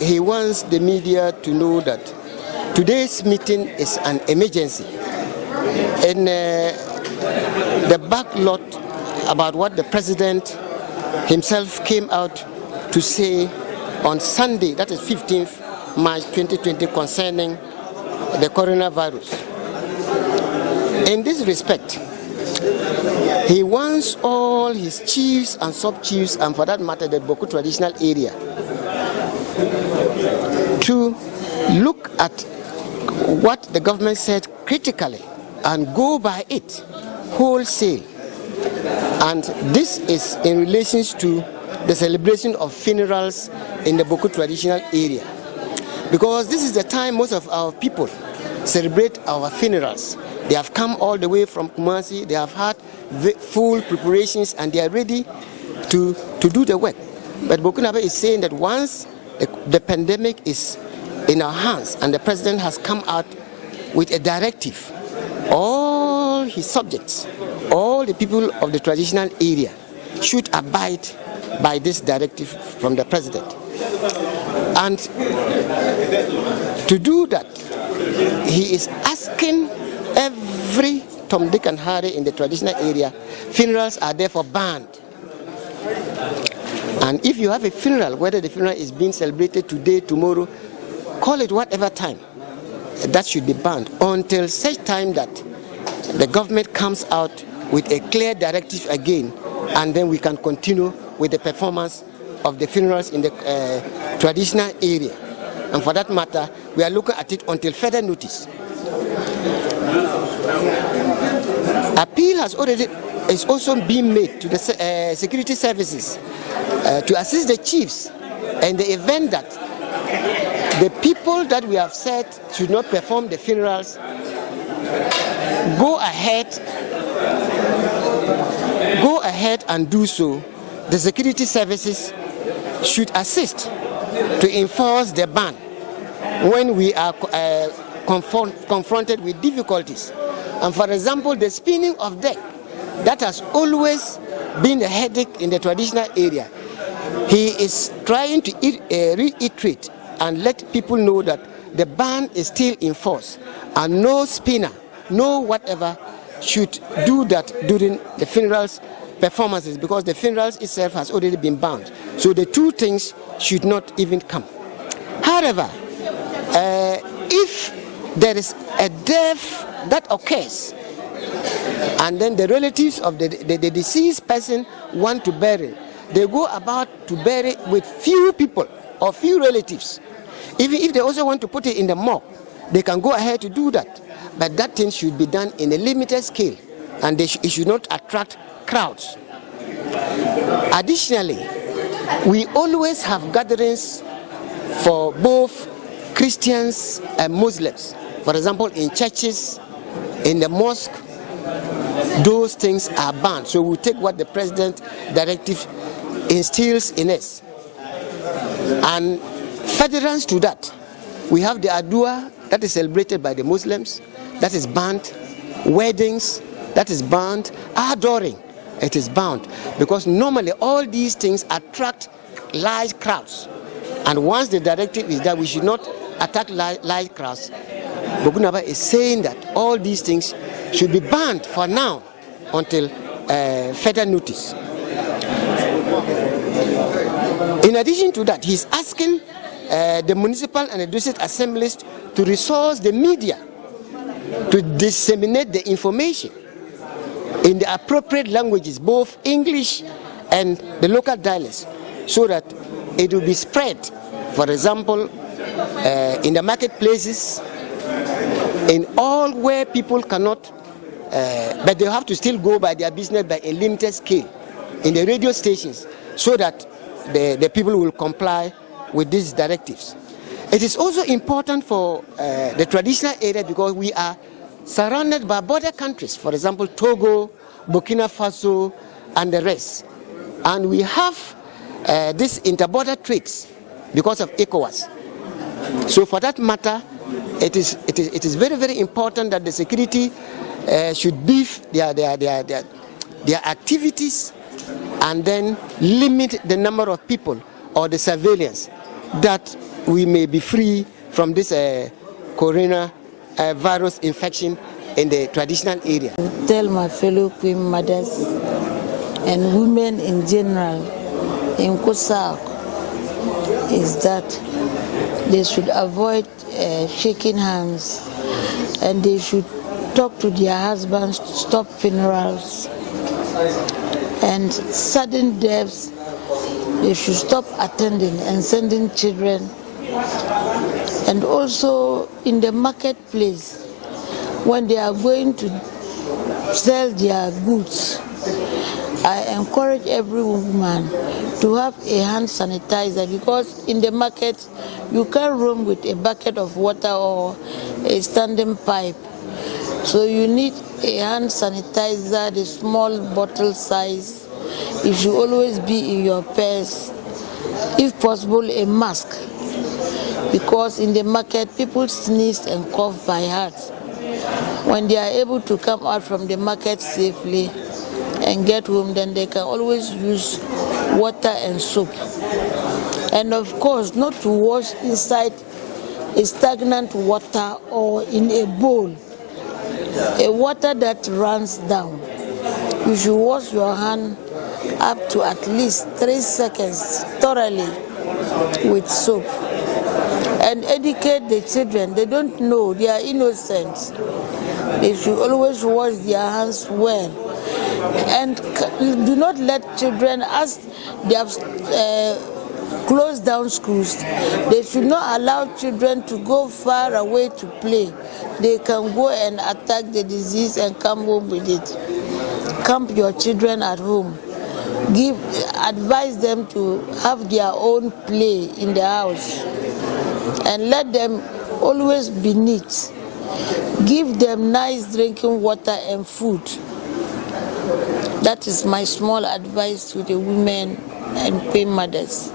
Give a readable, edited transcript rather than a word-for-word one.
he wants the media to know that today's meeting is an emergency. And the backlot about what the president himself came out to say on Sunday, that is 15th March 2020, concerning the coronavirus. In this respect, he wants all his chiefs and sub-chiefs, and for that matter, the Bawku traditional area, to look at what the government said critically and go by it wholesale. And this is in relation to the celebration of funerals in the Bawku traditional area. Because this is the time most of our people celebrate our funerals. They have come all the way from Kumasi, they have had full preparations, and they are ready to do the work. But Bawku Naba is saying that once the pandemic is in our hands and the president has come out with a directive, all his subjects, all the people of the traditional area should abide by this directive from the president. And to do that, he is asking every Tom, Dick and Harry in the traditional area, funerals are therefore banned. And if you have a funeral, whether the funeral is being celebrated today, tomorrow, call it whatever time, that should be banned until such time that the government comes out with a clear directive again, and then we can continue with the performance of the funerals in the traditional area. And for that matter, we are looking at it until further notice. Appeal is also being made to the security services to assist the chiefs in the event that the people that we have said should not perform the funerals go ahead and do so. The security services should assist to enforce the ban when we are confronted with difficulties. And for example, the spinning of deck, that has always been a headache in the traditional area. He is trying to reiterate and let people know that the ban is still in force, and no spinner, no whatever should do that during the funerals performances, because the funerals itself has already been banned. So the two things should not even come. However, if there is a death that occurs, and then the relatives of the deceased person want to bury, they go about to bury with few people or few relatives. Even if they also want to put it in the morgue, they can go ahead to do that. But that thing should be done in a limited scale, and it should not attract crowds. Additionally, we always have gatherings for both Christians and Muslims. For example, in churches, in the mosque, those things are banned. So we take what the president directive instills in us. And furtherance to that, we have the Adua that is celebrated by the Muslims, that is banned. Weddings, that is banned. Adoring, it is banned, because normally all these things attract large crowds. And once the directive is that we should not attack large crowds, Bawku Naba is saying that all these things should be banned for now until further notice. In addition to that, he's asking the municipal and the district assemblies to resource the media to disseminate the information in the appropriate languages, both English and the local dialects, so that it will be spread, for example, in the marketplaces, in all where people cannot, but they have to still go by their business by a limited scale, in the radio stations, so that the people will comply with these directives. It is also important for the traditional area, because we are surrounded by border countries, for example, Togo, Burkina Faso, and the rest. And we have these inter-border trades because of ECOWAS. So for that matter, it is very, very important that the security should beef their activities and then limit the number of people or the surveillance, that we may be free from this corona virus infection in the traditional area. I tell my fellow Queen mothers and women in general in Kosak is that they should avoid shaking hands, and they should talk to their husbands to stop funerals and sudden deaths. They should stop attending and sending children. And also in the marketplace, when they are going to sell their goods, I encourage every woman to have a hand sanitizer, because in the market you can't roam with a bucket of water or a standing pipe. So you need a hand sanitizer, the small bottle size. It should always be in your purse. If possible, a mask, because in the market people sneeze and cough by heart. When they are able to come out from the market safely and get home, then they can always use water and soap. And of course, not to wash inside a stagnant water or in a bowl, a water that runs down. You should wash your hand up to at least 3 seconds thoroughly with soap. And educate the children. They don't know, they are innocent. They should always wash their hands well. And do not let children, as they have closed down schools, they should not allow children to go far away to play. They can go and attack the disease and come home with it. Camp your children at home. Advise them to have their own play in the house, and let them always be neat. Give them nice drinking water and food. That is my small advice to the women and Queen mothers.